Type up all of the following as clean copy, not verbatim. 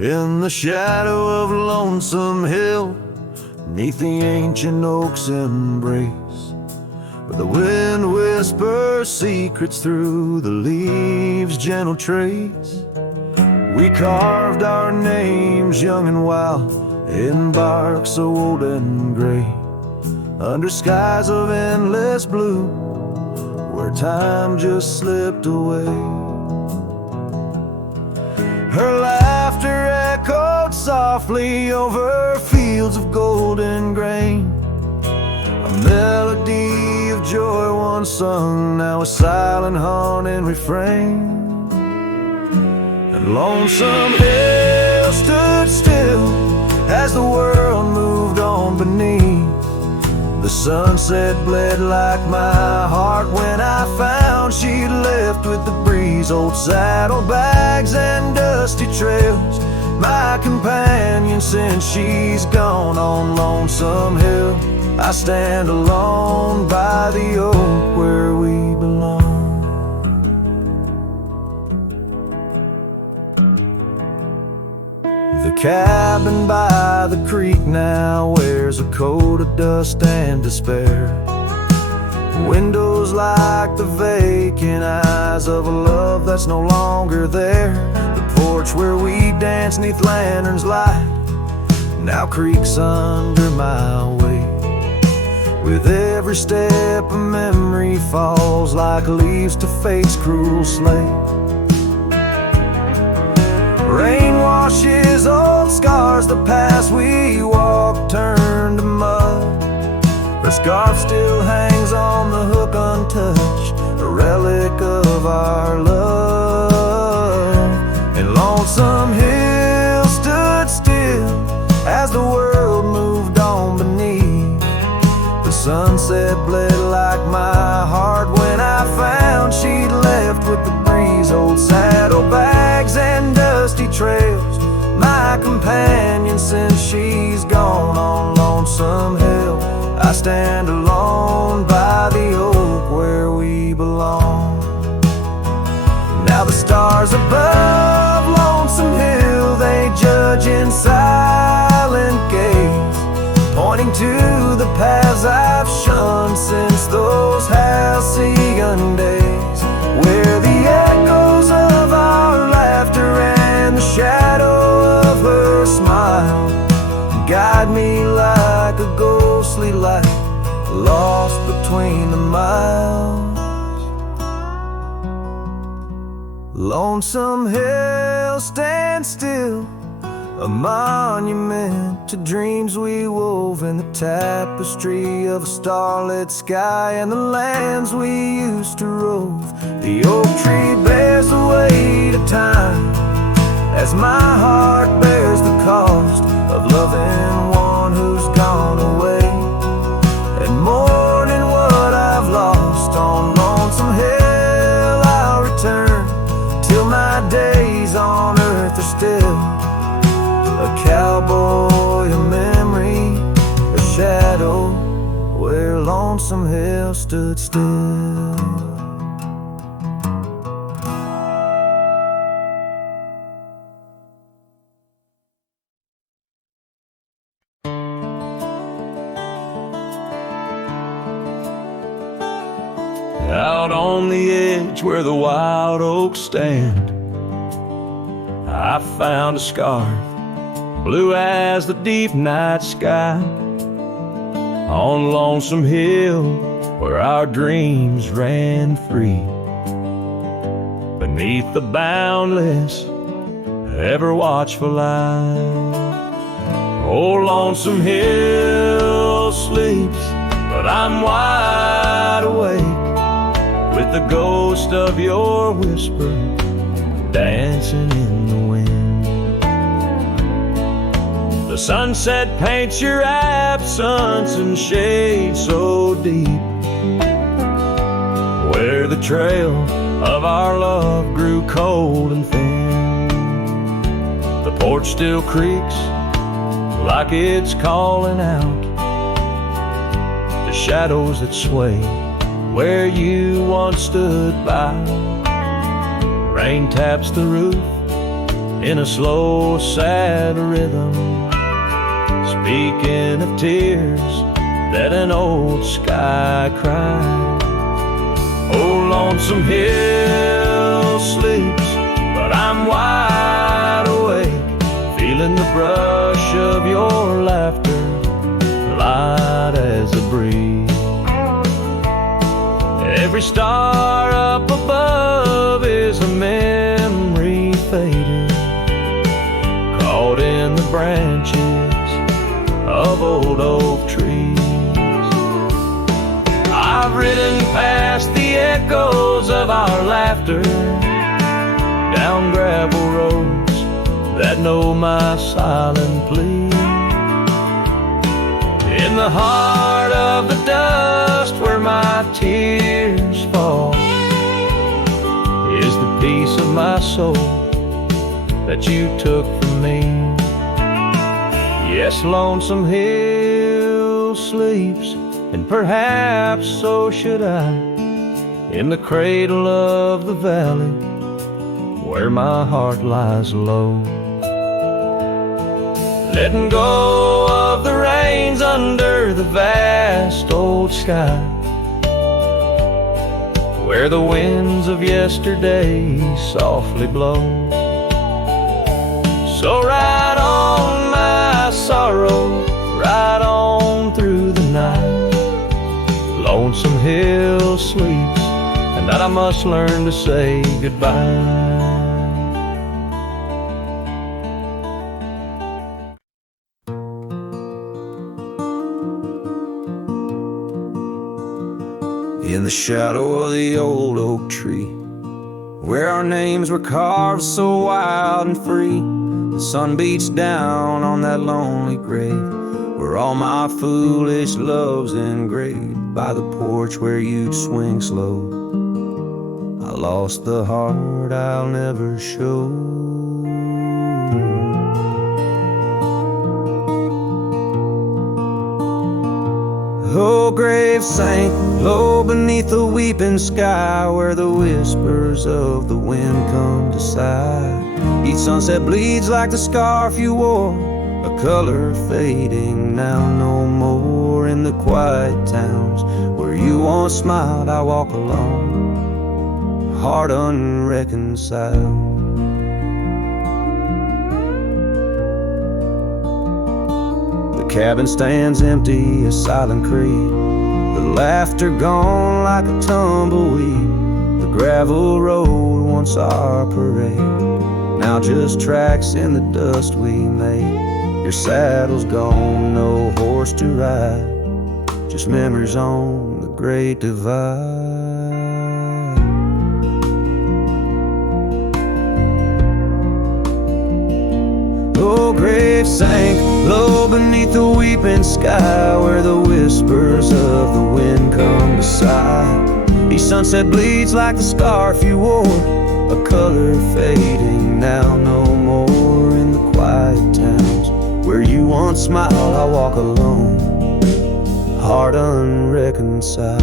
In the shadow of Lonesome Hill, 'neath the ancient oak's embrace, where the wind whispers secrets through the leaves' gentle trace, we carved our names young and wild in bark so old and gray, under skies of endless blue, where time just slipped away. Her laughter echoed softly over fields of golden grain, a melody of joy once sung, now a silent haunting refrain. And Lonesome Hill stood still as the world moved on beneath. The sunset bled like my heart when I found she'd left with the breeze. Old saddlebags and dusty trails, my companion since she's gone. On Lonesome Hill I stand alone by the oak where we belong. The cabin by the creek now wears a coat of dust and despair, windows like the vacant eyes of a love that's no longer there. The porch where we danced 'neath lanterns light now creaks under my weight. With every step a memory falls like leaves to fate's cruel slate. Rain washes old scars, the past we walked turned to mud. Her scarf still hangs on the hook untouched, a relic of our love. And Lonesome Hill stood still as the world moved on beneath. The sunset bled like my heart when I found she'd left with the breeze. Old saddlebags and dusty trails, my companion since she's gone. On Lonesome Hill I stand alone by the oak where we belong. Now the stars above Lonesome Hill, they judge in silent gaze, pointing to the paths I've shunned since those halcyon days, where the echoes of our laughter and the shadow of her smile guide me like a ghostly light lost between the miles. Lonesome Hill stands still, a monument to dreams we wove in the tapestry of a starlit sky and the lands we used to rove. The oak tree bears the weight of time as my heart bears the cost of loving one who's gone away and mourning what I've lost. On Lonesome Hill I'll return till my days on earth are still a cowboy, a memory, a shadow where Lonesome Hill stood still. Out on the edge where the wild oaks stand, I found a scarf, blue as the deep night sky. On Lonesome Hill where our dreams ran free, beneath the boundless, ever watchful eye. Oh, Lonesome Hill sleeps, but I'm wide awake with the ghost of your whisper dancing in the wind. The sunset paints your absence in shade so deep, where the trail of our love grew cold and thin. The porch still creaks like it's calling out the shadows that sway where you once stood by. Rain taps the roof in a slow, sad rhythm, speaking of tears that an old sky cried. Oh, Lonesome Hill sleeps, but I'm wide awake, feeling the brush of your laughter, light as a breeze. Every star up above is a memory faded, caught in the branches of old oak trees. I've ridden past the echoes of our laughter, down gravel roads that know my silent plea. In the heart of the dust where my tears fall is the piece of my soul that you took from me. Yes, Lonesome Hill sleeps, and perhaps so should I, in the cradle of the valley where my heart lies low. Letting go of the reins under the vast old sky, where the winds of yesterday softly blow. So ride on, my sorrow, ride on through the night. Lonesome Hill sleeps, and that I must learn to say goodbye. In the shadow of the old oak tree, where our names were carved so wild and free, the sun beats down on that lonely grave, where all my foolish love's engraved. By the porch where you'd swing slow, I lost the heart I'll never show. Oh, grave sank low beneath the weeping sky, where the whispers of the wind come to sigh. Each sunset bleeds like the scarf you wore, a color fading now no more. In the quiet towns where you once smiled, I walk alone, heart unreconciled. The cabin stands empty, a silent creed, the laughter gone like a tumbleweed. The gravel road, once our parade, now just tracks in the dust we made. Your saddle's gone, no horse to ride, just memories on the great divide. Oh, grave sank low beneath the weeping sky, where the whispers of the wind come to sigh. Each sunset bleeds like the scarf you wore, a color fading now no more. In the quiet towns where you once smiled, I walk alone, heart unreconciled.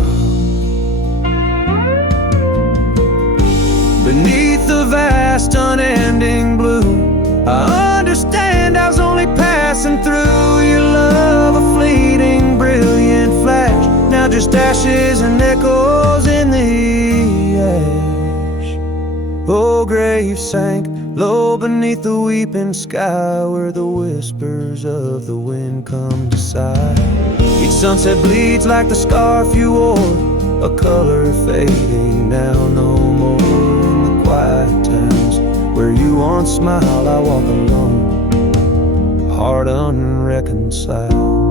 Beneath the vast unending blue, I understand I was only passing through. Your love a fleeting brilliant flash, now just ashes and echoes in the ash. Oh, grave sank low beneath the weeping sky, where the whispers of the wind come to sigh. Each sunset bleeds like the scarf you wore, a color fading now no more. In the quiet towns where you once smiled, I walk alone, heart unreconciled.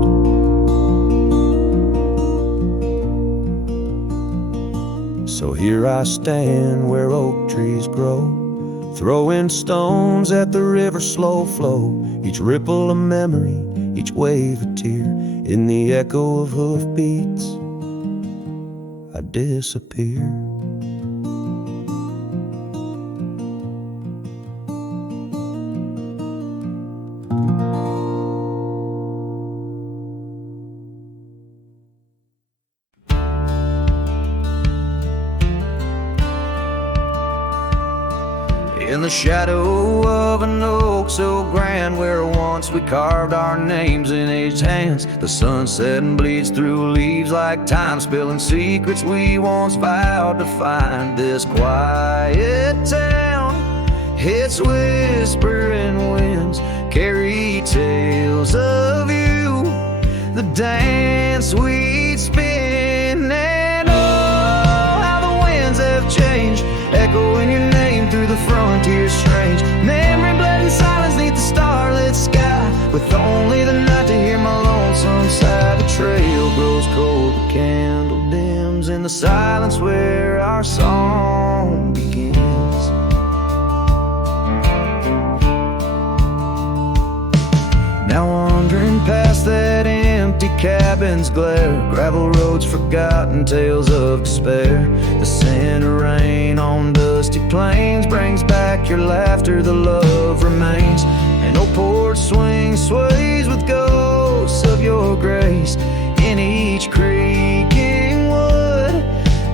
So here I stand where oak trees grow, throwing stones at the river's slow flow. Each ripple a memory, each wave a tear. In the echo of hoofbeats, I disappear. In the shadow of an oak so grand, where once we carved our names in aged hands, the sunset and bleeds through leaves like time, spilling secrets we once vowed to find. This quiet town, its whispering winds carry tales of you, the dance we'd spin. And oh, how the winds have changed, echoing your name through the frontier strange. Memory bled in silence neath the starlit sky, with only the night to hear my lonesome sigh. The trail grows cold, the candle dims in the silence where our song begins. Now wandering past that empty cabin's glare, gravel roads forgotten, tales of despair. The scent of rain on dusty plains brings back your laughter, the love remains. An old porch swing sways with ghosts of your grace. In each creaking wood,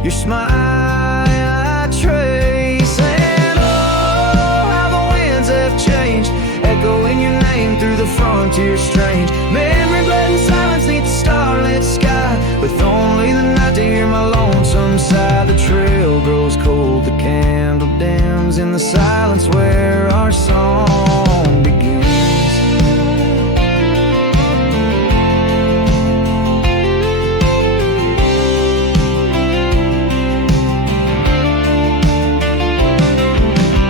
your smile I trace. And oh, how the winds have changed, echoing your name through the frontier strange. Memory bled in silence neath the starlit sky, with only the night to hear my lonesome sigh. The trail grows cold, the candle dims in the silence where our song begins.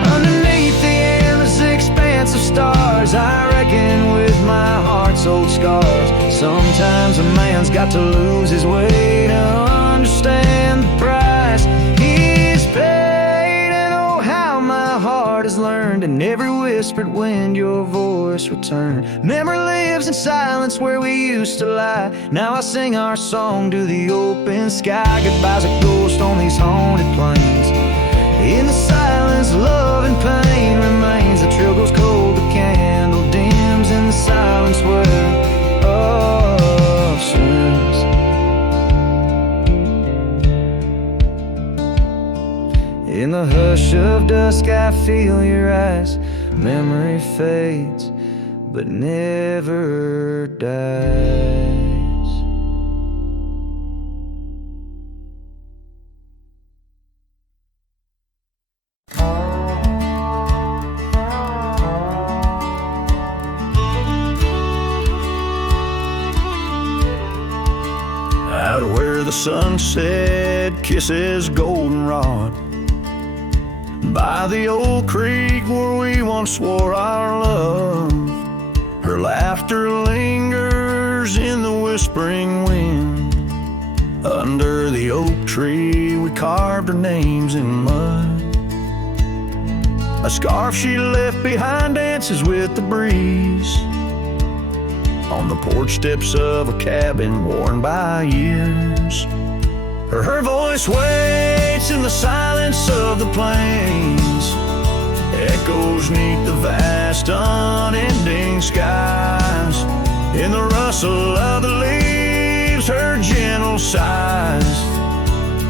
Underneath the endless expanse of stars, I reckon with my heart's old scars. Sometimes a man's got to lose his way to understand the price he's paid. And oh, how my heart has learned in every whispered wind your voice returned. Memory lives in silence where we used to lie. Now I sing our song to the open sky. Goodbye's a ghost on these haunted plains. In the silence, love and pain remains. The trail goes cold, the candle dims in the silence where love swims. In the hush of dusk I feel your eyes. Memory fades but never dies. Out where the sunset kisses goldenrod, by the old creek where we once swore our love, her laughter lingers in the whispering wind. Under the oak tree we carved her names in mud. A scarf she left behind dances with the breeze on the porch steps of a cabin worn by years. Her voice waits in the silence of the plains, echoes neath the vast unending skies. In the rustle of the leaves, her gentle sighs.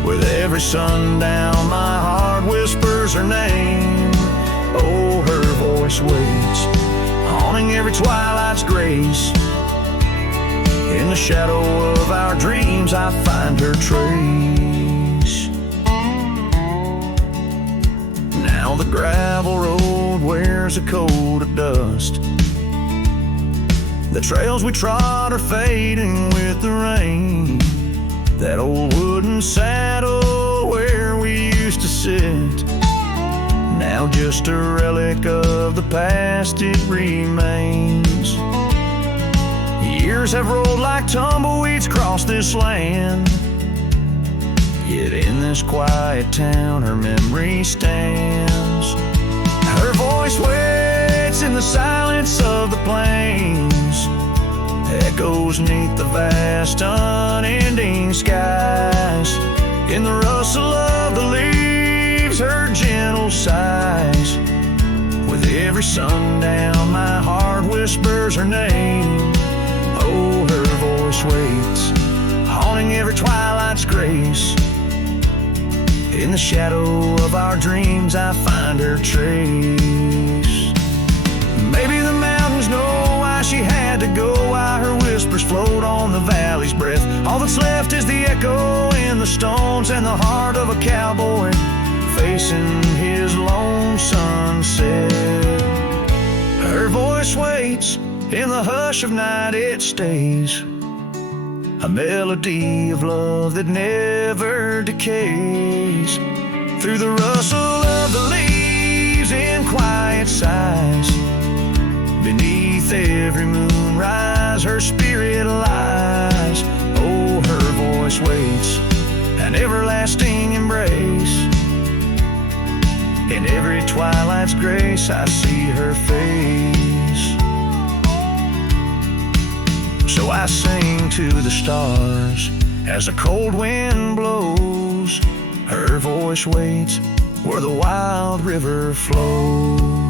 With every sundown my heart whispers her name. Oh, her voice waits, haunting every twilight's grace. In the shadow of our dreams I find her trace. Now the gravel road wears a coat of dust. The trails we trod are fading with the rain. That old wooden saddle where we used to sit, now just a relic of the past it remains. Years have rolled like tumbleweeds across this land, yet in this quiet town her memory stands. Her voice waits in the silence of the plains, echoes neath the vast unending skies. In the rustle of the leaves her gentle sighs. With every sundown my heart whispers her name. Oh, her voice waits, haunting every twilight's grace. In the shadow of our dreams I find her trace. Maybe the mountains know why she had to go, why her whispers float on the valley's breath. All that's left is the echo in the stones and the heart of a cowboy facing his lone sunset. Her voice waits in the hush of night, it stays, a melody of love that never decays. Through the rustle of the leaves in quiet sighs, beneath every moonrise her spirit lies. Oh, her voice waits an everlasting embrace. In every twilight's grace I see her face. So I sing to the stars as a cold wind blows. Her voice waits where the wild river flows.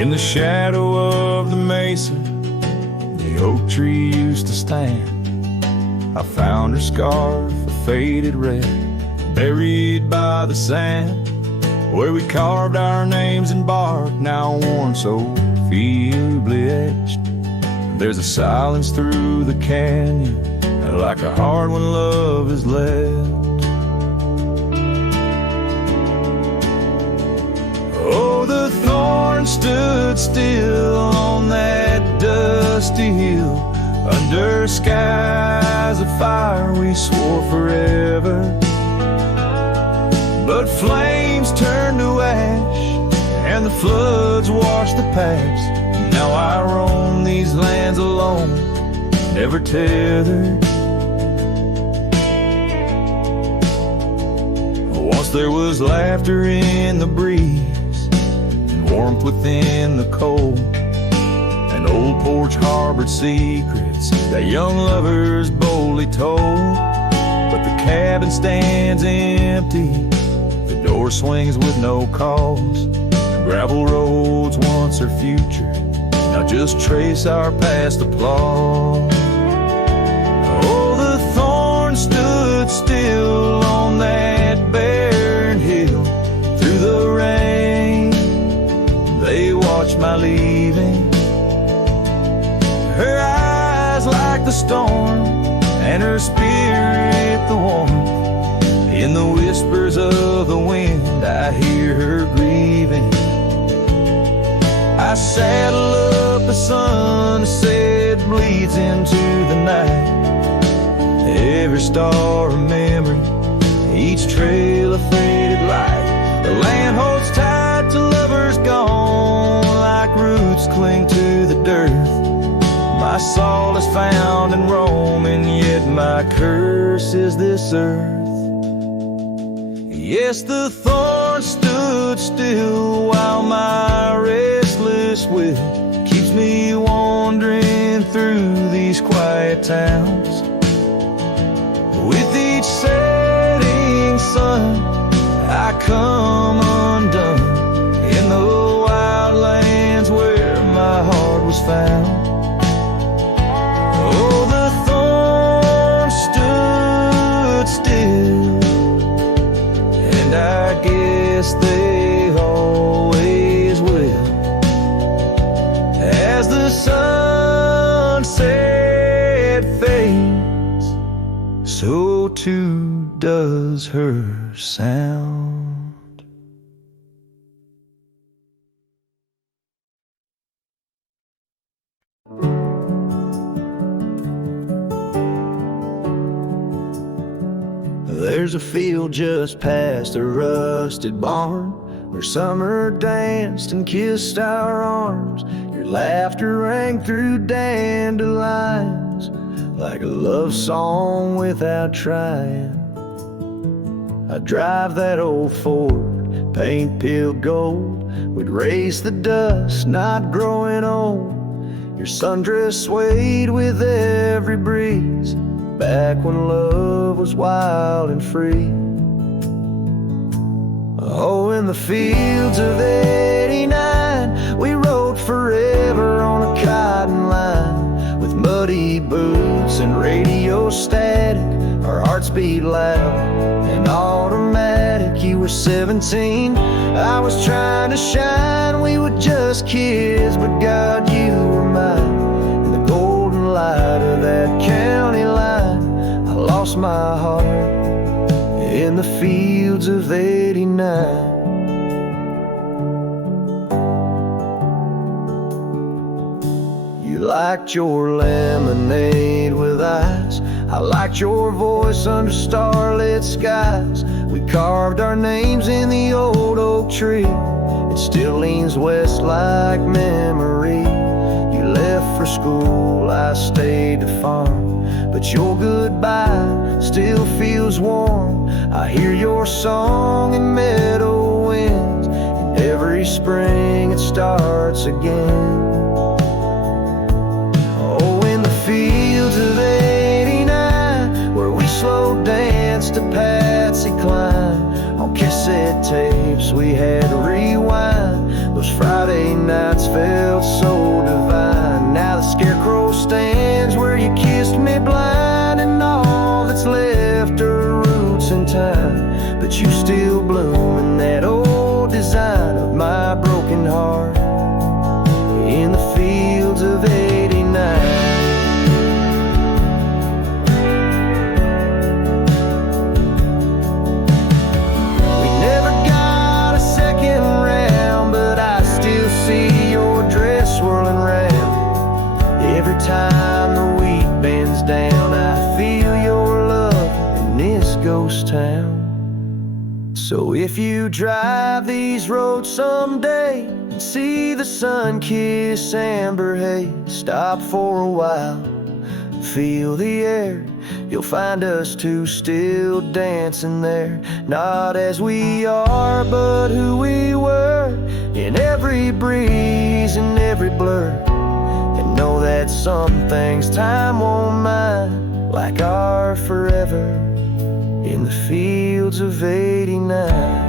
In the shadow of the mesa, the oak tree used to stand. I found her scarf, a faded red, buried by the sand, where we carved our names in bark, now worn so feebly etched. There's a silence through the canyon, like a heart when love is left. Oh, the thorn stood still on that dusty hill, under skies of fire we swore forever. But flames turned to ash and the floods washed the past. Now I roam these lands alone, never tethered. Once there was laughter in the breeze, warmth within the cold. An old porch harbored secrets that young lovers boldly told. But the cabin stands empty, the door swings with no cause. Gravel roads once our future, now just trace our past applause. Oh, the thorn stood still on that barren hill. Through the rain they watched my leaving. Her eyes like the storm, and her spirit the warmth. In the whispers of the wind I hear her grieving. I saddle up the sunset, bleeds into the night. Every star a memory, each trail a faded light. The land holds tight to lovers gone, like roots cling to the dirt. My soul is found in Rome, and yet my curse is this earth. Yes, the thorn stood still while my restless will keeps me wandering through these quiet towns. With each setting sun I come undone in the wild lands where my heart was found. Oh, the thorn stood still, and I guess they always will. As the sunset fades, so too does her sound. There's a field just past a rusted barn where summer danced and kissed our arms. Your laughter rang through dandelions like a love song without trying. I drive that old Ford paint peeled gold. We'd raise the dust, not growing old. Your sundress swayed with every breeze, back when love was wild and free. Oh, in the fields of '89, we rode forever on a cotton line. With muddy boots and radio static, our hearts beat loud and automatic. You were 17, I was trying to shine. We were just kids, but God, you were mine. In the golden light of that county line, I lost my heart in the fields of '89. You liked your lemonade with ice, I liked your voice under starlit skies. We carved our names in the old oak tree, it still leans west like memory. You left for school, I stayed to farm, but your goodbye still feels warm. I hear your song in meadow winds, and every spring it starts again. Oh, in the fields of '89, where we slow danced to Patsy Cline. On cassette tapes we had to rewind, those Friday nights felt so divine. Now the scarecrow stands where you kissed me blind, and all that's left are roots in time. But you still bloom in that old design of my broken heart in the fields of '89. Time the wheat bends down, I feel your love in this ghost town. So if you drive these roads someday and see the sun-kissed amber haze, stop for a while, feel the air. You'll find us two still dancing there, not as we are, but who we were, in every breeze and every blur. Know that some things time won't mind, like our forever in the fields of '89.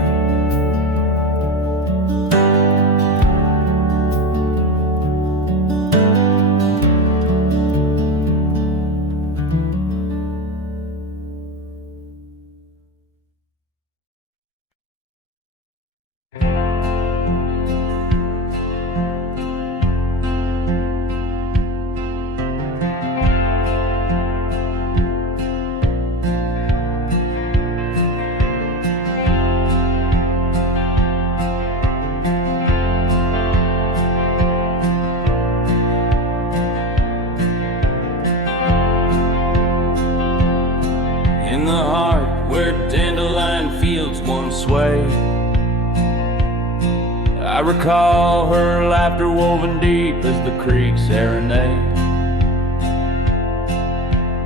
I recall her laughter woven deep as the creek serenade.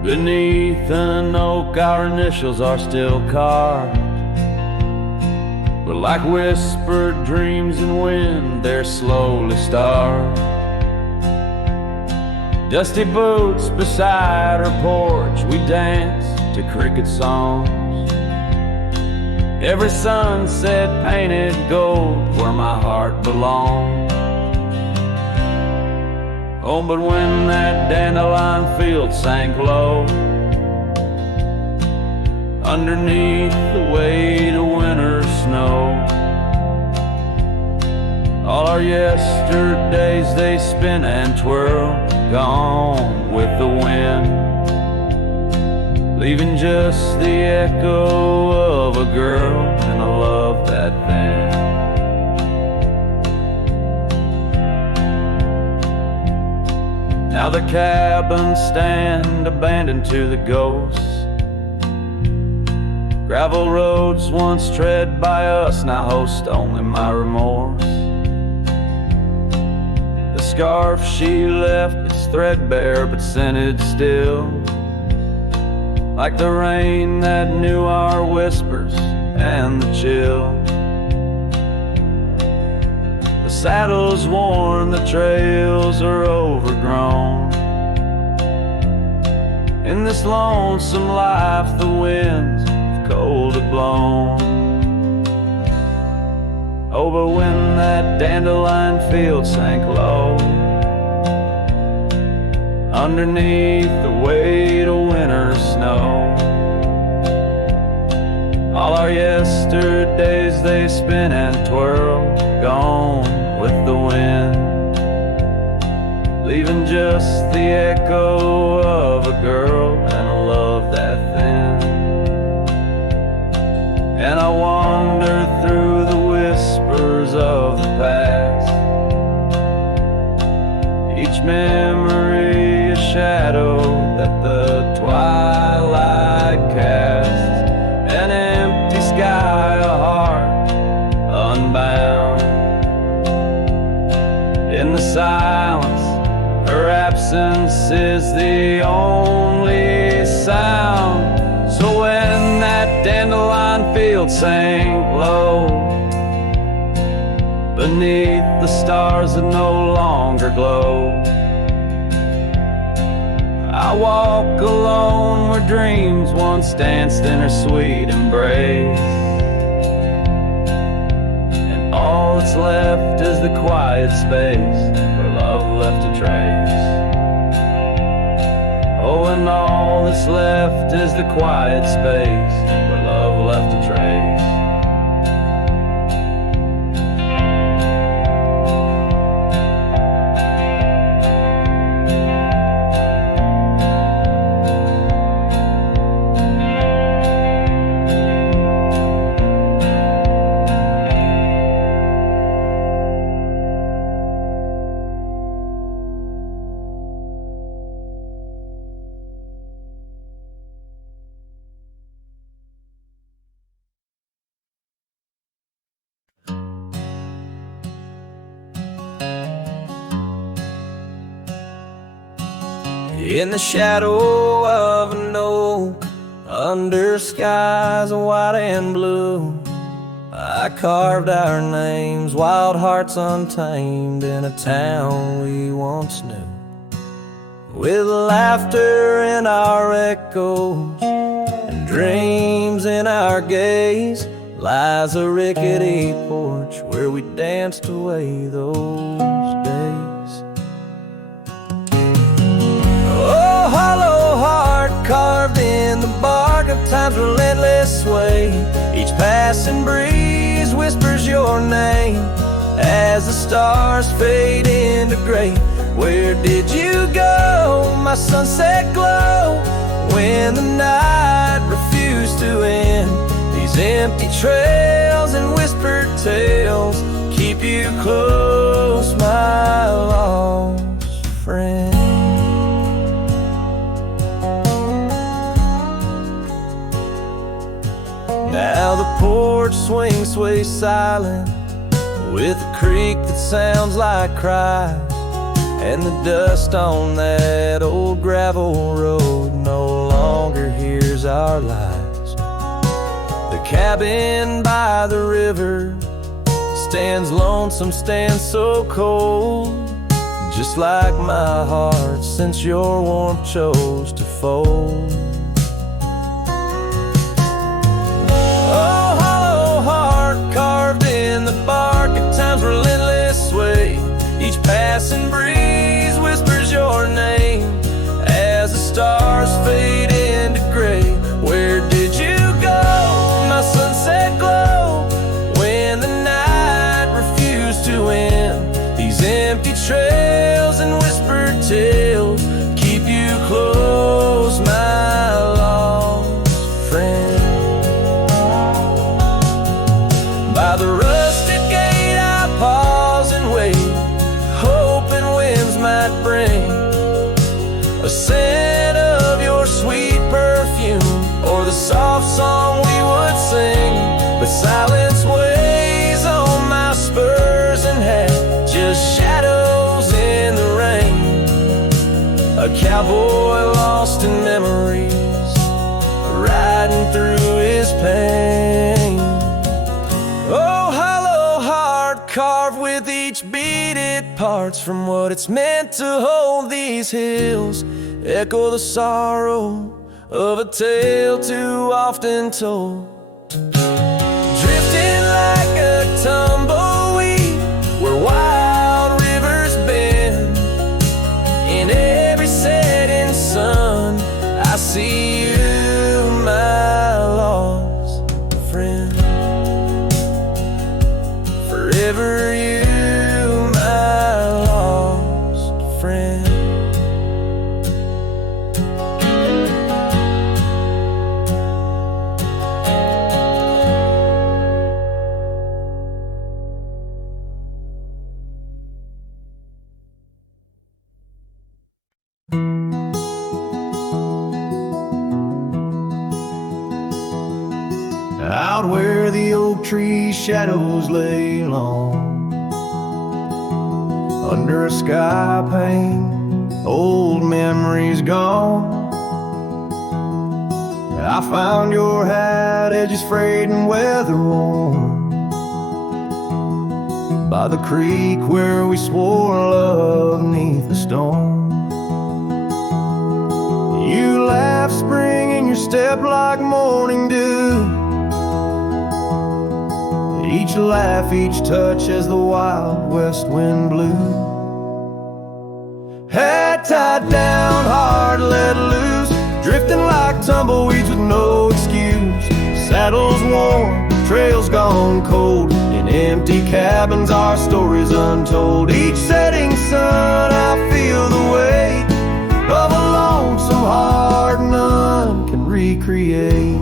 Beneath an oak our initials are still carved, but like whispered dreams in wind they're slowly starved. Dusty boots beside her porch, we dance to cricket songs. Every sunset painted gold where my heart belonged. Oh, but when that dandelion field sank low, underneath the weight of winter snow, all our yesterdays they spin and twirl, gone with the wind, leaving just the echo of a girl and a love that thin. Now the cabins stand abandoned to the ghosts. Gravel roads once tread by us now host only my remorse. The scarf she left is threadbare but scented still, like the rain that knew our whispers and the chill. saddle's worn, the trails are overgrown. In this lonesome life, the winds have cold have blown. Oh, but when that dandelion field sank low, underneath the weight of winter snow, all our yesterdays they spin and twirl, gone with the wind, leaving just the echo of a girl and a love that thin. And I wander through the whispers of the past, each memory a shadow that the twilight casts, an empty sky, a heart unbound. In the silence, her absence is the only sound. So when that dandelion field sank low, beneath the stars that no longer glow, I walk alone where dreams once danced in her sweet embrace, and all that's left is the quiet space where love left a trace. Oh, and all that's left is the quiet space where love left a trace. In the shadow of an oak, under skies of white and blue, I carved our names, wild hearts untamed, in a town we once knew. With laughter in our echoes and dreams in our gaze, lies a rickety porch where we danced away those days. Oh, hollow heart carved in the bark of time's relentless sway, each passing breeze whispers your name as the stars fade into gray. Where did you go, my sunset glow, when the night refused to end? These empty trails and whispered tales keep you close, my lost friend. Now the porch swings, sways silent, with a creak that sounds like cries, and the dust on that old gravel road no longer hears our lies. The cabin by the river stands lonesome, stands so cold, just like my heart since your warmth chose to fold. Oh, hollow heart carved in the bark at time's relentless sway, each passing breeze whispers your name as the stars fade into gray. Where did you go, my sunset glow, when the night refused to end? These empty trails and whispered tales keep you close, my lost friend. By the rusted gate I pause and wait, hoping winds might bring a scent of your sweet perfume, or the soft song we would sing. But silence weighs on my spurs and hat, just shadows in the rain. A cowboy lost in memories, riding through his pain. Oh, hollow heart carved with each beat from what it's meant to hold. These hills echo the sorrow of a tale too often told. Drifting like a tumbleweed where wild rivers bend. In every setting sun, I see you, my lost friend. Forever you, my lost friend. Out where the oak tree shadows lay long, under a sky pane, old memories gone. I found your hat, edges frayed and weather worn, by the creek where we swore love neath the storm. You laugh spring in your step like morning dew. Each laugh, each touch as the wild west wind blew. Head tied down, heart let loose, drifting like tumbleweeds with no excuse. Saddles worn, trails gone cold, in empty cabins our stories untold. Each setting sun I feel the weight of a lonesome heart none can recreate.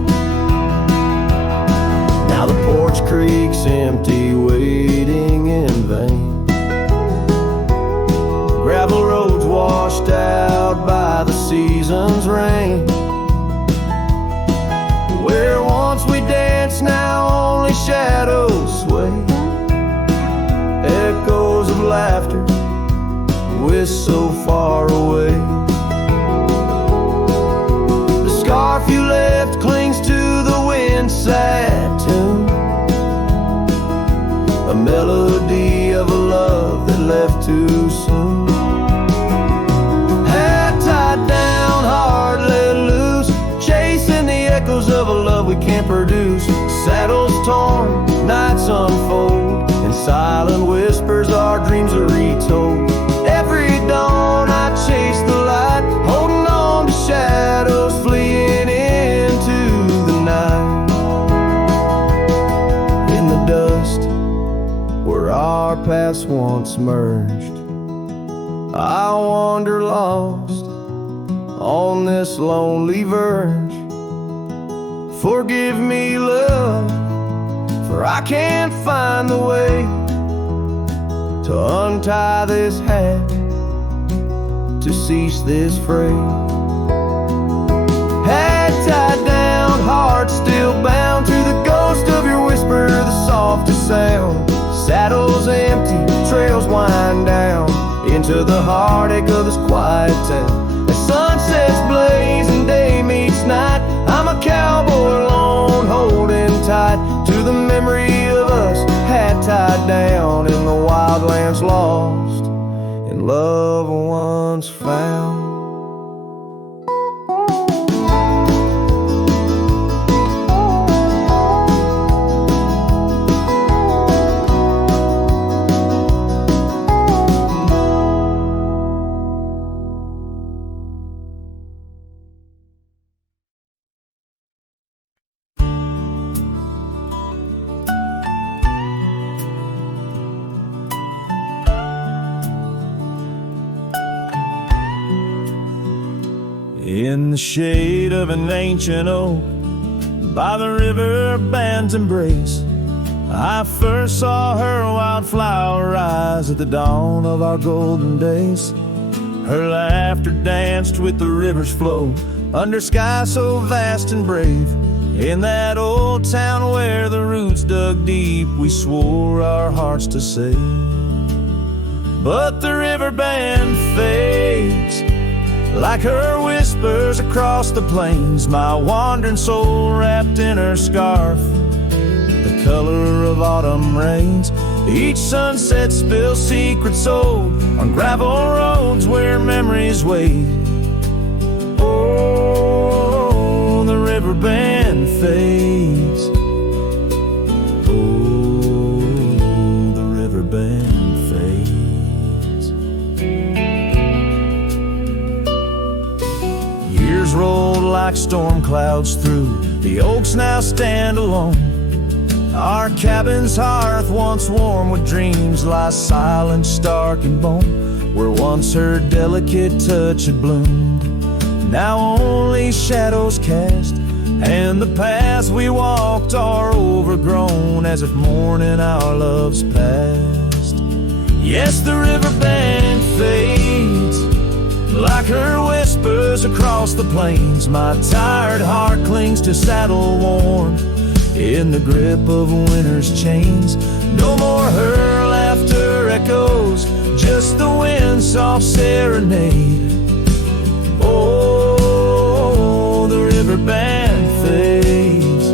Now the porch creak's empty, waiting in vain. Gravel roads washed out by the season's rain. Where once we danced, now only shadows sway. Echoes of laughter, whisked so far away. The scarf you left clings to the wind's sad tune, a melody of a love that left too soon. Head tied down, heart let loose, chasing the echoes of a love we can't produce. Saddles torn, nights unfold, in silent whispers our dreams are retold. Every dawn I chase the light, holding on to shadows, fleeing into the night. In the dust where our paths once merged, I wander lost on this lonely verge. Forgive me, love, for I can't find the way to untie this hat, to cease this fray. Head tied down, heart still bound to the ghost of your whisper, the softest sound. Saddles empty, trails wind down into the heartache of this quiet town. As sunsets blaze and day meets night, I'm a cowboy alone, holding tight to the memory of us, hat tied down in the wildlands, lost in love once found. In the shade of an ancient oak, by the river band's embrace, I first saw her wildflower rise at the dawn of our golden days. Her laughter danced with the river's flow, under sky so vast and brave. In that old town where the roots dug deep, we swore our hearts to save. But the river band fades, like her whispers across the plains. My wandering soul wrapped in her scarf, the color of autumn rains. Each sunset spills secrets old on gravel roads where memories wait. Oh, the river band fades. Oh, the river band fades. Years rolled like storm clouds through. The oaks now stand alone. Our cabin's hearth, once warm with dreams, lies silent, stark and bone. Where once her delicate touch had bloomed, now only shadows cast, and the paths we walked are overgrown, as if mourning our love's past. Yes, the river band fades, like her whispers across the plains. My tired heart clings to saddle worn, in the grip of winter's chains. No more her laughter echoes, just the wind's soft serenade. Oh, the river band fades.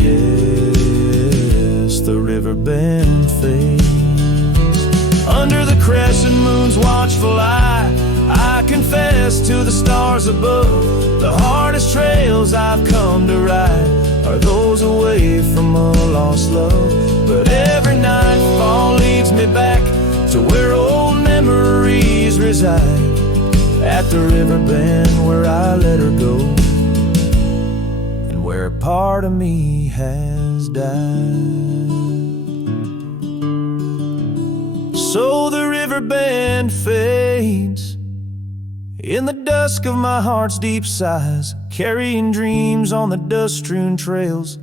Yes, the river band fades. Under the crescent moon's watchful eye, I confess to the stars above, the hardest trails I've come to ride are those away from a lost love. But every nightfall leads me back to where old memories reside, at the river bend where I let her go, and where part of me has died. So the river bend fades in the dusk of my heart's deep sighs, carrying dreams on the dust-strewn trails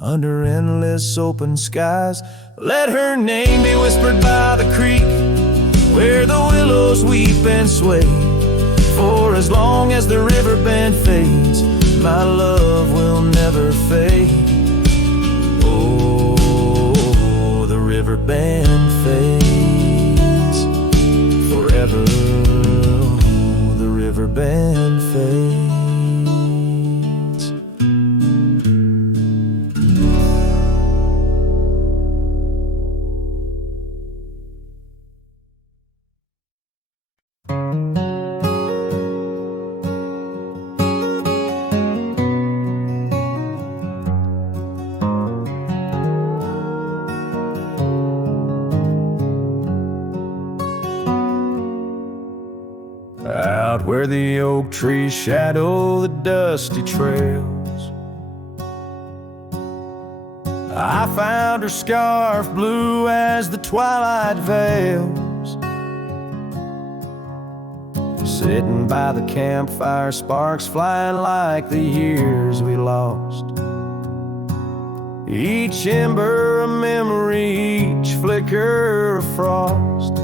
under endless open skies. Let her name be whispered by the creek, where the willows weep and sway. For as long as the river bend fades, my love will never fade. Oh, the river bend fades forever. The river bend fades. Out where the oak trees shadow the dusty trails, I found her scarf blue as the twilight veils. Sitting by the campfire, sparks flying like the years we lost. Each ember a memory, each flicker a frost.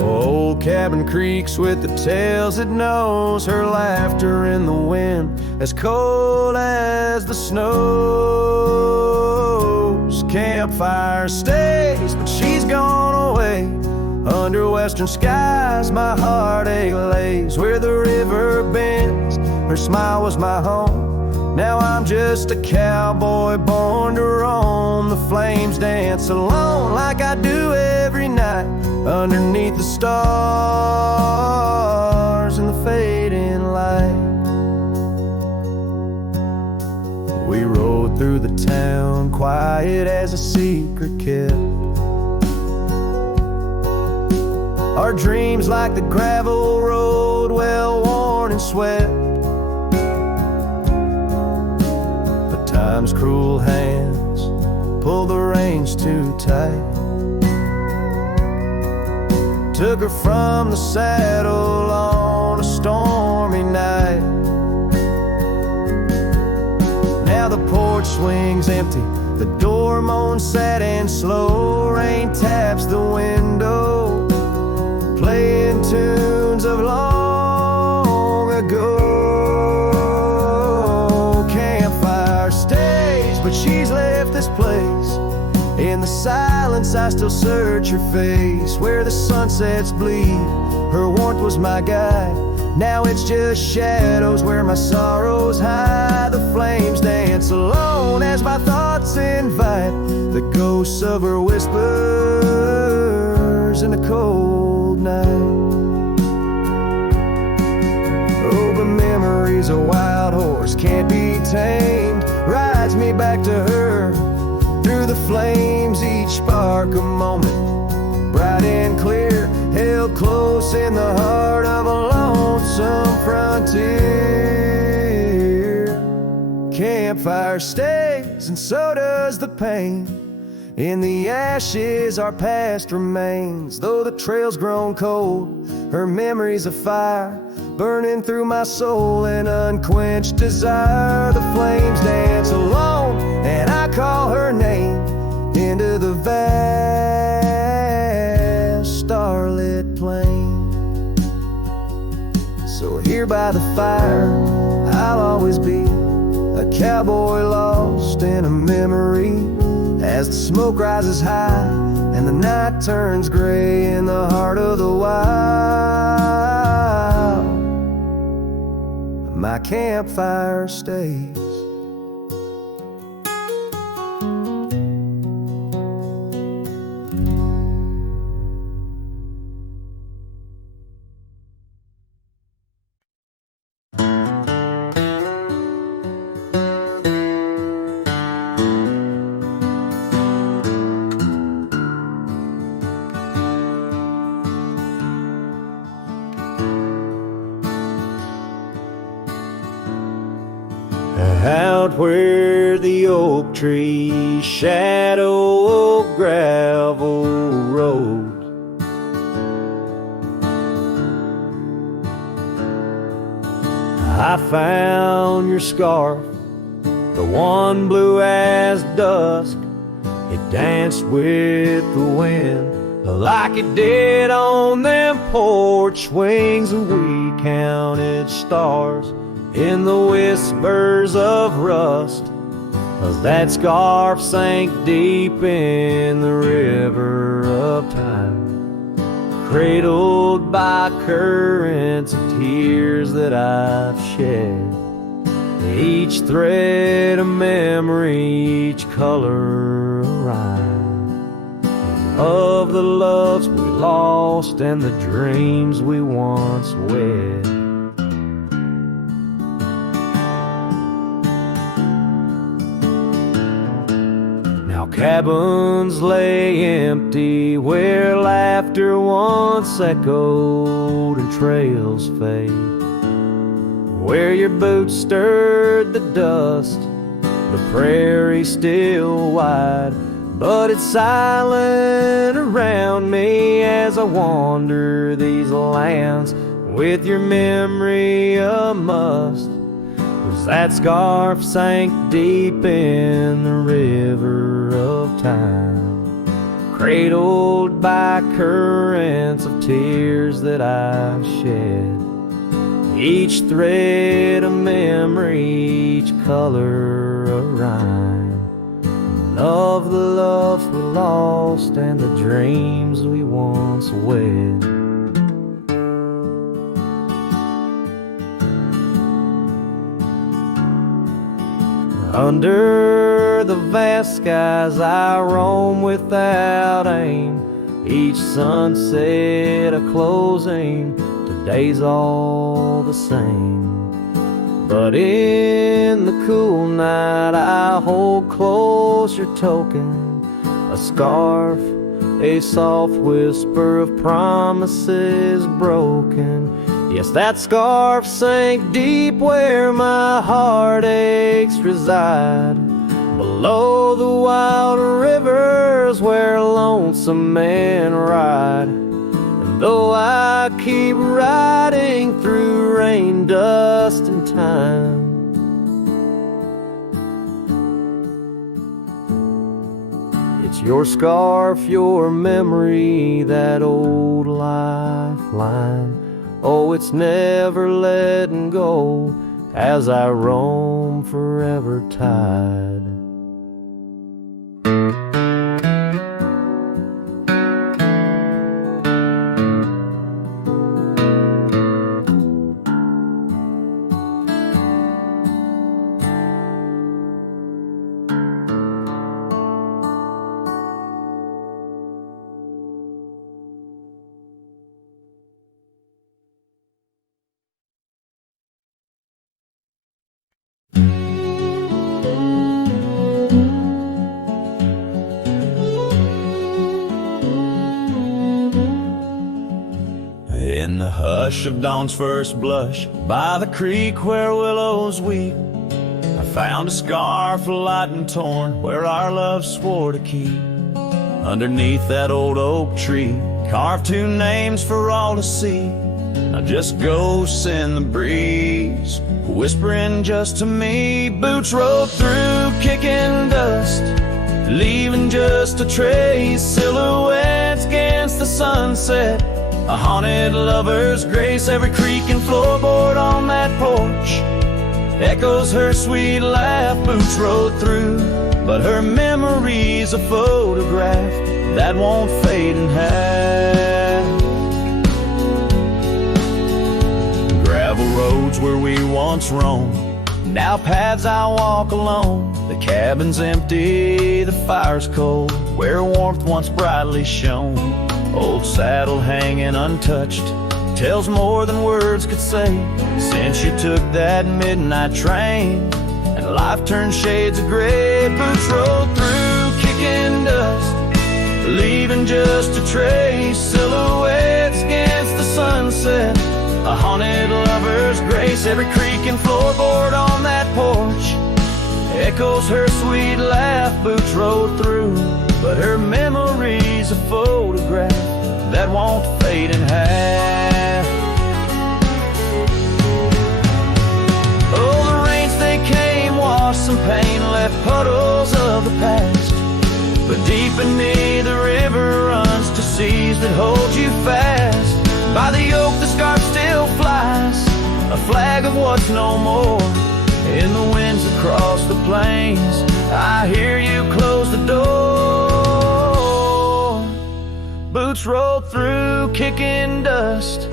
Old cabin creaks with the tales it knows, her laughter in the wind as cold as the snows. Campfire stays, but she's gone away. Under western skies my heartache lays, where the river bends, her smile was my home. Now I'm just a cowboy born to roam. The flames dance alone like I do every night, underneath the stars and the fading light. We rode through the town, quiet as a secret kept. Our dreams like the gravel road, well worn and swept. But time's cruel hands pulled the reins too tight, took her from the saddle on a stormy night. Now the porch swings empty, the door moans sad and slow. Rain taps the window, playing tunes of long ago. Campfire stays, but she's left this place. In the silence I still search her face, where the sunsets bleed. Her warmth was my guide, Now it's just shadows where my sorrows hide. The flames dance alone as my thoughts invite the ghosts of her whispers in the cold night. Oh, but memory's a wild horse, can't be tamed. Rides me back to her through the flames, each spark a moment, bright and clear, held close in the heart of a lonesome frontier. Campfire stays, and so does the pain. In the ashes our past remains. Though the trail's grown cold, her memory's a fire, burning through my soul, an unquenched desire. The flames dance alone, and I call her name into the vast starlit plain. So here by the fire, I'll always be a cowboy lost in a memory. As the smoke rises high and the night turns gray in the heart of the wild, my campfire stays. Out where the oak trees shadow a gravel road, I found your scarf, the one blue as dusk. It danced with the wind like it did on them porch swings, and we counted stars in the whispers of rust, 'cause that scarf sank deep in the river of time, cradled by currents of tears that I've shed. Each thread a memory, each color a rhyme, of the loves we lost and the dreams we once wed. Cabins lay empty where laughter once echoed and trails fade, where your boots stirred the dust, the prairie still wide, but it's silent around me as I wander these lands with your memory a must. 'Cause that scarf sank deep in the river of time, cradled by currents of tears that I've shed. Each thread a memory, each color a rhyme, of the loves we lost and the dreams we once wed. Under the vast skies I roam without aim, each sunset a closing, today's all the same. But in the cool night I hold close your token, a scarf, a soft whisper of promises broken. Yes, that scarf sank deep where my heartaches reside, below the wild rivers where lonesome men ride. And though I keep riding through rain, dust, and time, it's your scarf, your memory, that old lifeline. Oh, it's never letting go as I roam forever tied. hush of dawn's first blush, by the creek where willows weep, I found a scar forgotten and torn, where our love swore to keep. Underneath that old oak tree, carved two names for all to see. Now just ghosts in the breeze, whispering just to me. Boots rode through, kicking dust, leaving just a trace. Silhouettes against the sunset, a haunted lover's grace. Every creak and floorboard on that porch echoes her sweet laugh. Boots rode through, but her memory's a photograph that won't fade in half. Gravel roads where we once roamed, now paths I walk alone. The cabin's empty, the fire's cold, where warmth once brightly shone. Old saddle hanging untouched tells more than words could say. Since you took that midnight train and life turned shades of gray. Boots rode through, kicking dust, leaving just a trace. Silhouettes against the sunset, a haunted lover's grace. Every creak and floorboard on that porch echoes her sweet laugh. Boots rode through, but her memory's a photograph that won't fade in half. Oh, the rains they came, washed some pain, left puddles of the past. But deep beneath the river runs to seas that hold you fast. By the oak the scarf still flies, a flag of what's no more. In the winds across the plains, I hear you close the door. Boots rolled through, kicking dust,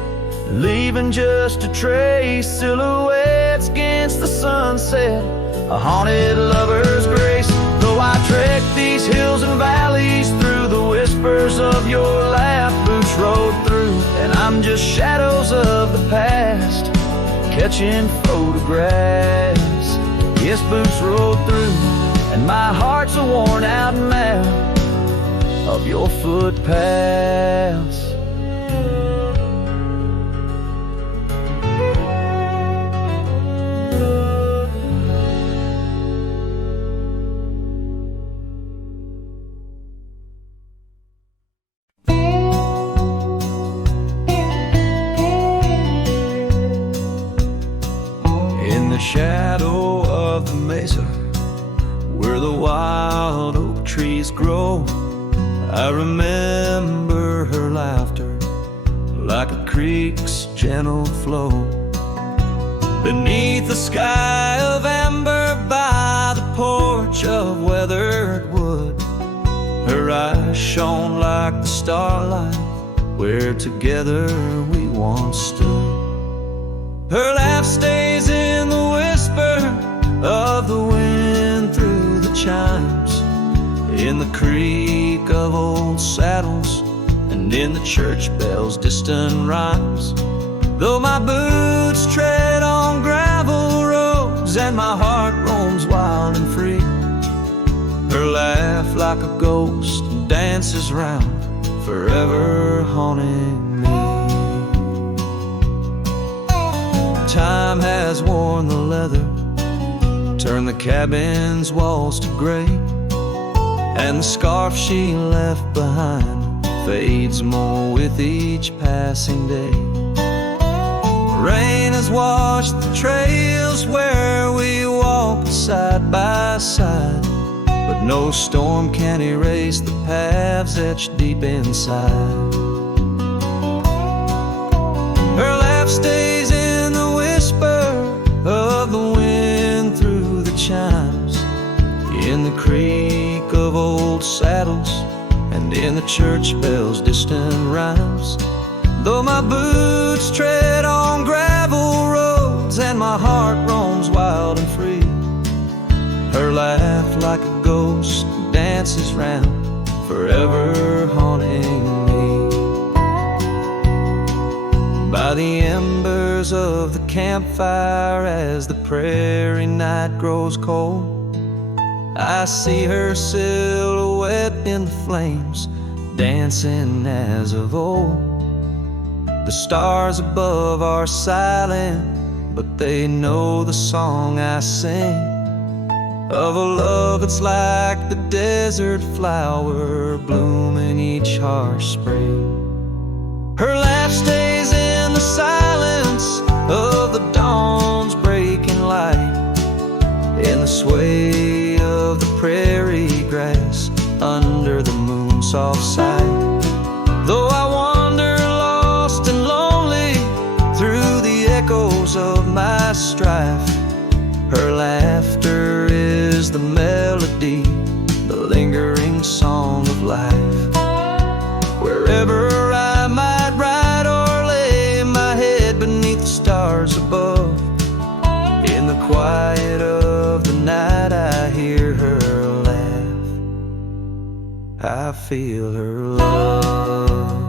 leaving just a trace. Silhouettes against the sunset, a haunted lover's grace. Though I trek these hills and valleys through the whispers of your laugh, boots rode through, and I'm just shadows of the past, catching photographs. Yes, boots rode through, and my heart's a worn out map of your footpaths. In the shadow of the mesa, where the wild oak trees grow, I remember her laughter like a creek's gentle flow. Beneath the sky of amber, by the porch of weathered wood, her eyes shone like the starlight where together we once stood. Her laugh stays in the whisper of the wind through the chimes, in the creak of old saddles, and in the church bells' distant rhymes. Though my boots tread on gravel roads and my heart roams wild and free, her laugh like a ghost dances round, forever haunting me. Time has worn the leather, turned the cabin's walls to gray, and the scarf she left behind fades more with each passing day. Rain has washed the trails where we walked side by side, but no storm can erase the paths etched deep inside. Her laugh stays in the whisper of the wind through the chimes, in the creak of old saddles, and in the church bells' distant rhymes. Though my boots tread on gravel roads and my heart roams wild and free, her laugh like a ghost dances round, forever haunting me. By the embers of the campfire, as the prairie night grows cold, I see her silhouette in the flames, dancing as of old. The stars above are silent, but they know the song I sing, of a love that's like the desert flower blooming each harsh spring. Her laugh stays in the silence of the dawn's breaking light, in the sway of the prairie grass under the moon's soft sight. Though I wander lost and lonely through the echoes of my strife, her laughter is the melody, the lingering song of life. Wherever I might ride or lay my head beneath the stars above, in the quiet of the night I hear her laugh, I feel her love.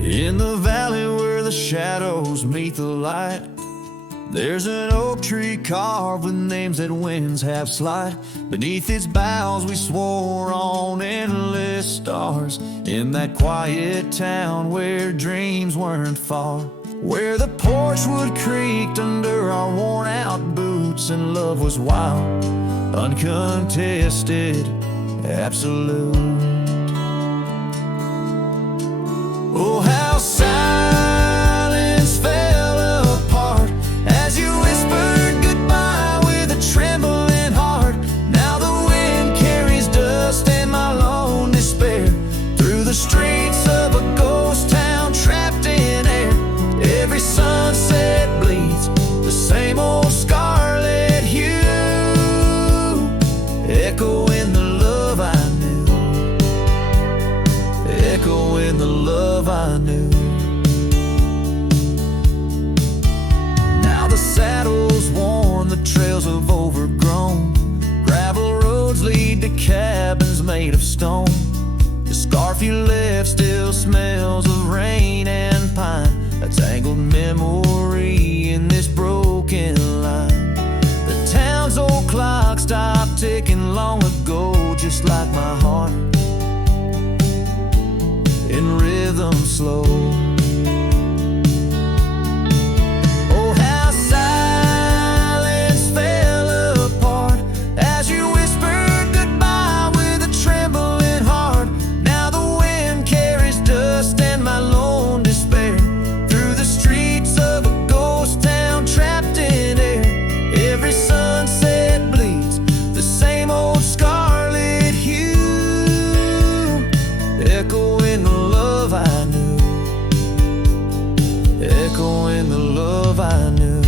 In the valley where the shadows meet the light, there's an oak tree carved with names that winds have slide. Beneath its boughs we swore on endless stars, in that quiet town where dreams weren't far, where the porch wood creaked under our worn out boots, and love was wild, uncontested, absolute. Oh, how silence fell apart as you whispered goodbye with a trembling heart. Now the wind carries dust and my lone despair through the streets of a ghost town trapped in air. Every sunset bleeds the same old scarlet hue, echoing the love I knew, echoing the love I knew. Now the saddle's worn, the trails have overgrown, gravel roads lead to cabins made of stone. The scarf you left still smells of rain and pine, a tangled memory in this broken line. The town's old clock stopped ticking long ago, just like my heart, in rhythm slow. Oh, how silence fell apart as you whispered goodbye with a trembling heart. Now the wind carries dust and my lone despair through the streets of a ghost town trapped in air. Every sunset bleeds the same old scarlet hue, echoing the love I knew, echoing the love I knew.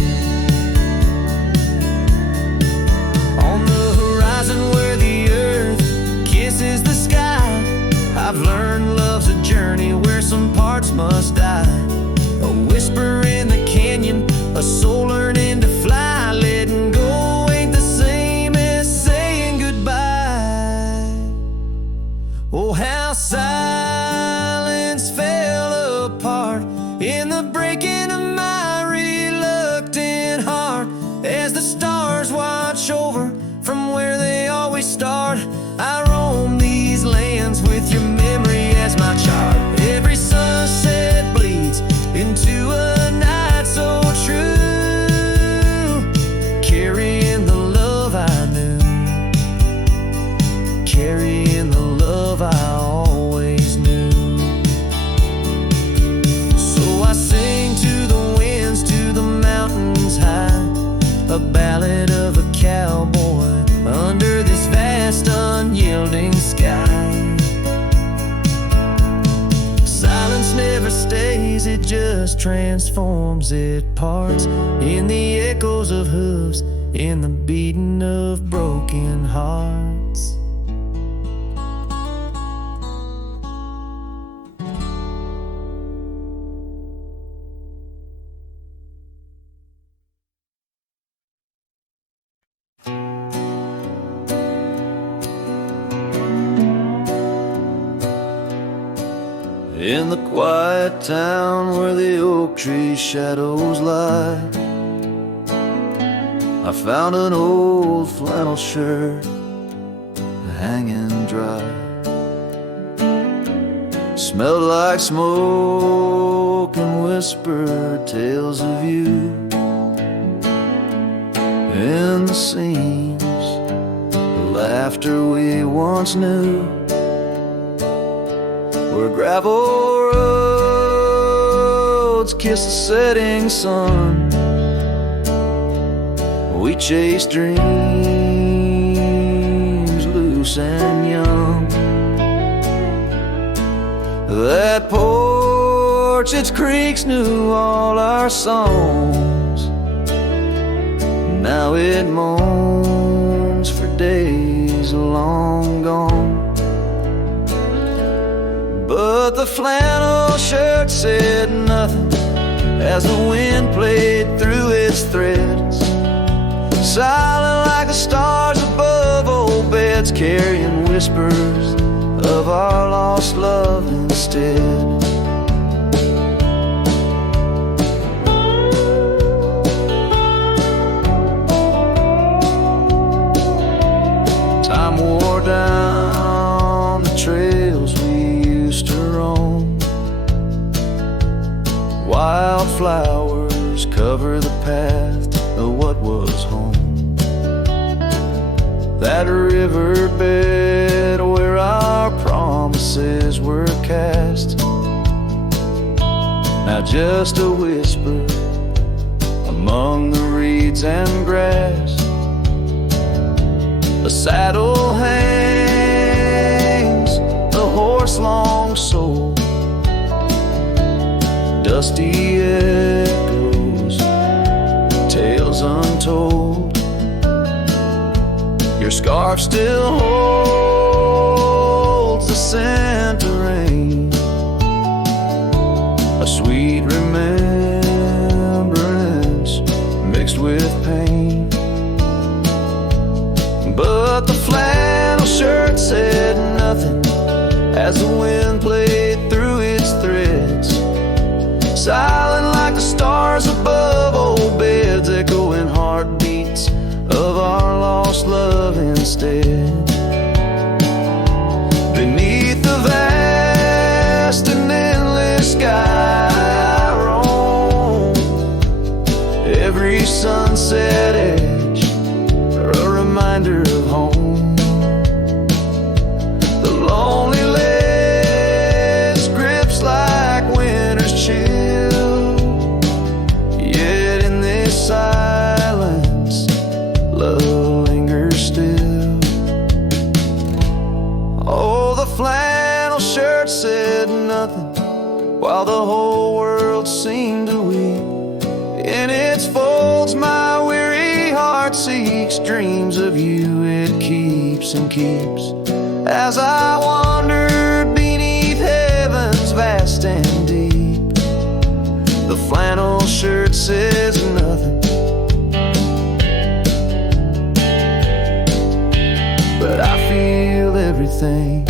On the horizon where the earth kisses the sky, I've learned love's a journey where some parts must die. A whisper in the canyon, a soul learning to fly. Letting go ain't the same as saying goodbye. Oh, how silence fell apart in the breaking of my reluctant heart, as the stars watch over from where they always start. I roam these lands with your memory as my chart. Every sunset bleeds into a night so true, carrying the love I knew, carrying the love I always knew. So I sing to the winds, to the mountains high, a ballad of a cowboy under this vast unyielding sky. Silence never stays, it just transforms, it parts in the echoes of hooves, in the beating of broken hearts. In the quiet town where the oak tree shadows lie, I found an old flannel shirt hanging dry. Smelled like smoke and whispered tales of you in the seams of laughter we once knew, where gravel roads kiss the setting sun. We chase dreams loose and young. That porch, its creaks knew all our songs. Now it moans for days long gone. But the flannel shirt said nothing as the wind played through its threads, silent like the stars above old beds, carrying whispers of our lost love instead. Time wore down the trails we used to roam. Wildflowers cover the path of what was home. That riverbed where our promises were cast, now just a whisper among the reeds and grass. A saddle hangs, a horse long sold, dusty echoes, tales untold. Your scarf still holds the scent of rain, a sweet remembrance mixed with pain. But the flannel shirt said nothing as the wind played through its threads, silent like the stars above old beds, echoing heartbeats of our lost love instead. Beneath the vast and endless sky I roam, every sunset edge a reminder of home. The lonely ledge grips like winter's chill, yet in this silence love lingers still. Oh, the flannel shirt said nothing while the whole world seemed to weep. In its folds my weary heart seeks dreams of you. It keeps and keeps as I wandered beneath heaven's vast and deep. The flannel shirt says nothing, but I feel everything.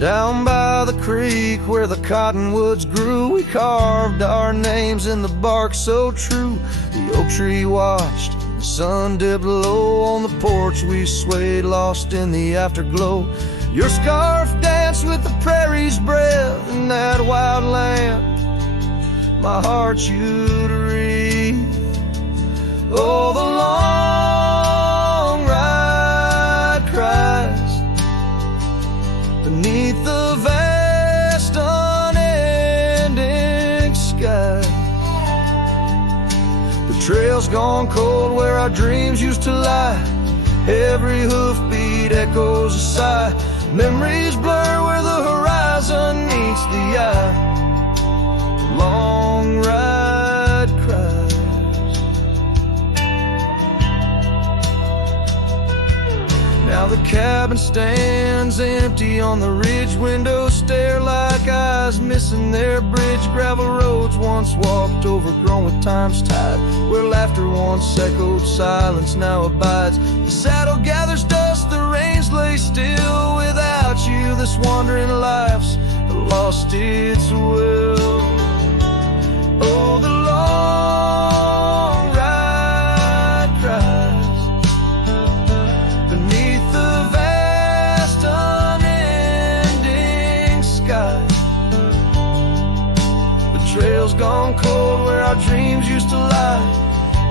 Down by the creek where the cottonwoods grew, we carved our names in the bark so true. The oak tree watched, the sun dipped low. On the porch we swayed, lost in the afterglow. Your scarf danced with the prairie's breath in that wild land my heart you'd read. Oh, the long ride cries beneath the vast unending sky. The trail's gone cold where our dreams used to lie. Every hoofbeat echoes a sigh. Memories blur where the horizon meets the eye. The long ride cries. stands empty on the ridge. Windows stare like eyes missing their bridge. Gravel roads once walked, overgrown with time's tide, where laughter once echoed, silence now abides. The saddle gathers dust, the reins lay still. Without you, this wandering life's lost its will. Oh, the long ride cries beneath the vast unending sky. The trail's gone cold where our dreams used to lie.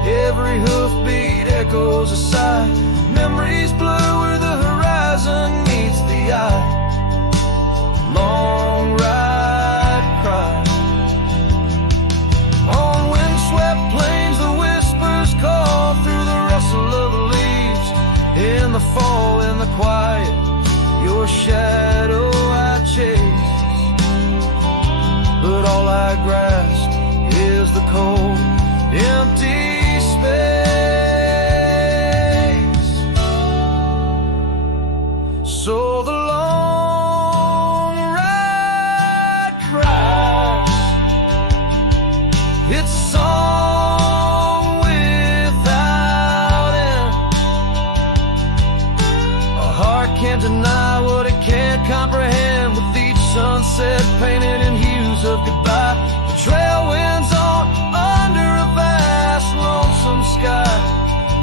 Every hoofbeat echoes a sigh. Memories blur where the horizon meets the eye. Long ride cry. On windswept plains the whispers call through the rustle of the leaves. In the fall, in the quiet, your shadow I chase. But all I grasp is the cold, empty space. So the long ride cries. It's a song without end. A heart can't deny what it can't comprehend. With each sunset painted in hues of goodbye, the trail winds on under a vast lonesome sky.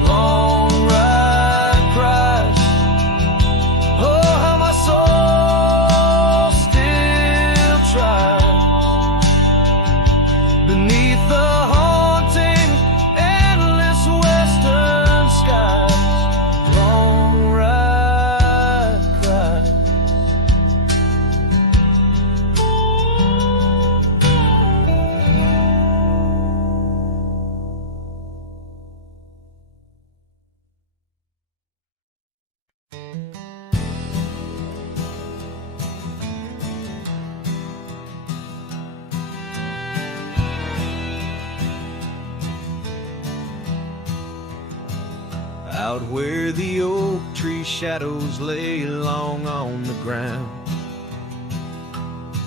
Long ride cries. Oh, how my soul still tries beneath the haunting, endless western skies. Long ride cries. Out where the oak tree shadows lay long on the ground,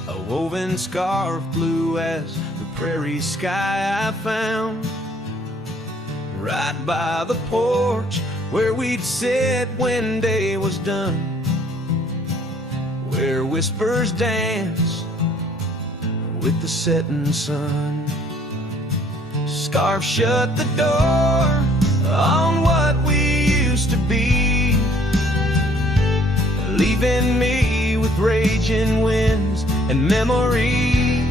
a woven scarf blue as the prairie sky I found. Right by the porch where we'd sit when day was done, where whispers dance with the setting sun. Scarf shut the door on what we used to be, leaving me with raging winds and memory.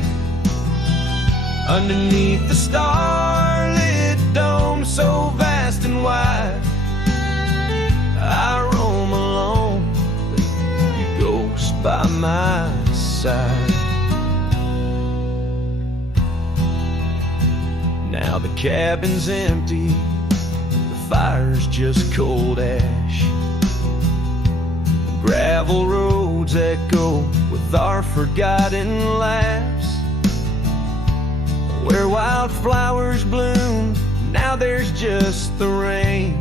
Underneath the starlit dome so vast and wide, I roam alone, you ghost by my side. Now the cabin's empty, fire's just cold ash. Gravel roads echo with our forgotten laughs. Where wildflowers bloom, now there's just the rain,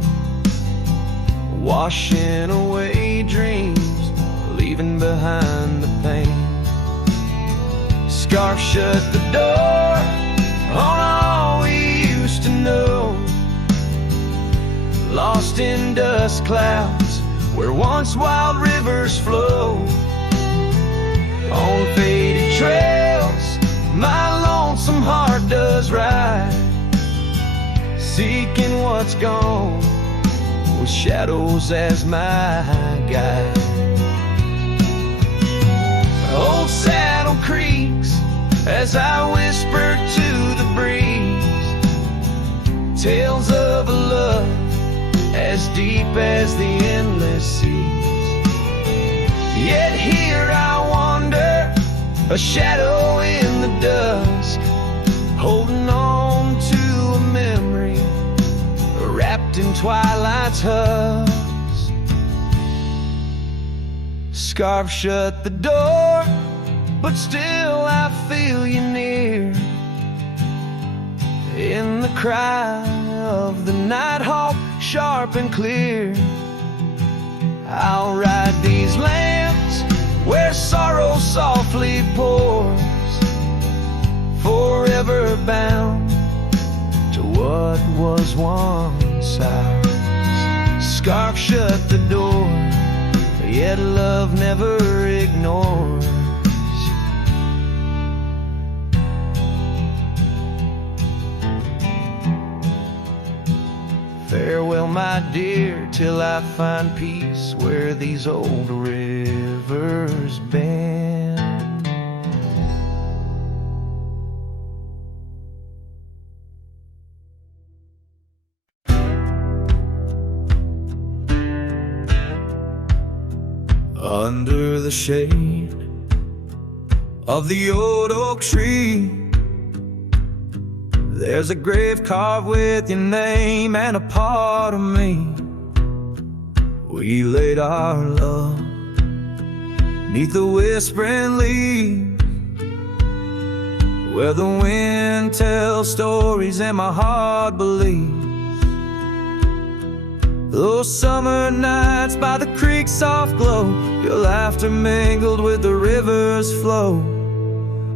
washing away dreams, leaving behind the pain. Scarf shut the door on all we used to know, lost in dust clouds where once wild rivers flow. On faded trails my lonesome heart does ride, seeking what's gone with shadows as my guide. Old saddle creaks as I whisper to the breeze, tales of a love as deep as the endless seas. Yet here I wander, a shadow in the dusk, holding on to a memory wrapped in twilight's husk. Scarf shut the door, but still I feel you near, in the cry of the nighthawk, sharp and clear. I'll ride these lands where sorrow softly pours, forever bound to what was once ours. Scarf shut the door, yet love never ignores. Farewell, my dear, till I find peace where these old rivers bend. Under the shade of the old oak tree, there's a grave carved with your name and a part of me. We laid our love 'neath the whispering leaves, where the wind tells stories and my heart believes. Those summer nights by the creek's soft glow, your laughter mingled with the river's flow.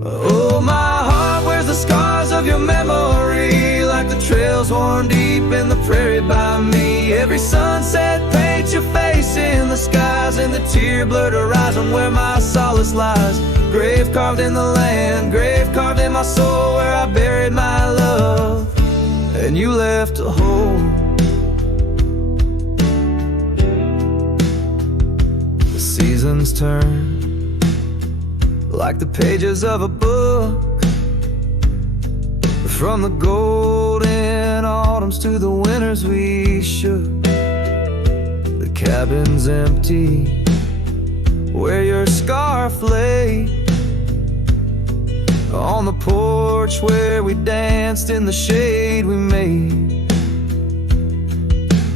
Oh, my heart wears the scars of your memory, like the trails worn deep in the prairie by me. Every sunset paints your face in the skies, and the tear-blurred horizon where my solace lies. Grave carved in the land, grave carved in my soul, where I buried my love, and you left a hole. The seasons turn like the pages of a book, from the golden autumns to the winters we shook. The cabin's empty where your scarf lay, on the porch where we danced in the shade we made.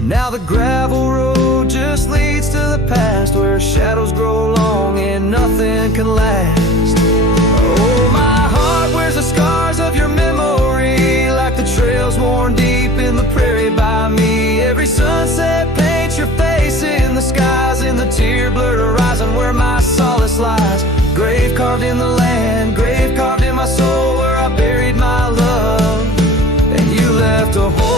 Now the gravel road just leads to the past, where shadows grow long and nothing can last. Oh, my heart wears the scars of your memory, like the trails worn deep in the prairie by me. Every sunset paints your face in the skies, in the tear-blurred horizon where my solace lies. Grave carved in the land, grave carved in my soul, where I buried my love, and you left a hole.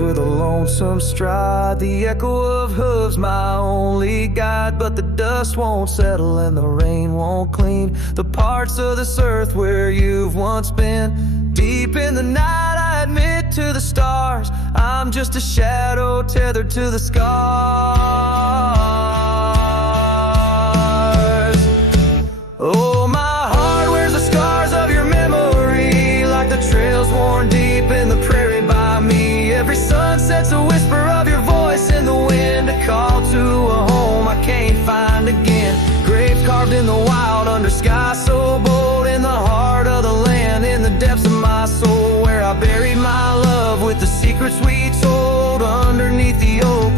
With a lonesome stride, the echo of hooves my only guide. But the dust won't settle and the rain won't clean the parts of this earth where you've once been. Deep in the night I admit to the stars, I'm just a shadow tethered to the scars. Oh, my heart wears the scars of your memory, like the trails worn deep in the prairie by me. Every sunset's a whisper of your voice in the wind, a call to a home I can't find again. Grave carved in the wild under sky so bold, in the heart of the land, in the depths of my soul, where I buried my love with the secrets we told, underneath the oak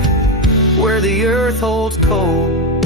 where the earth holds cold.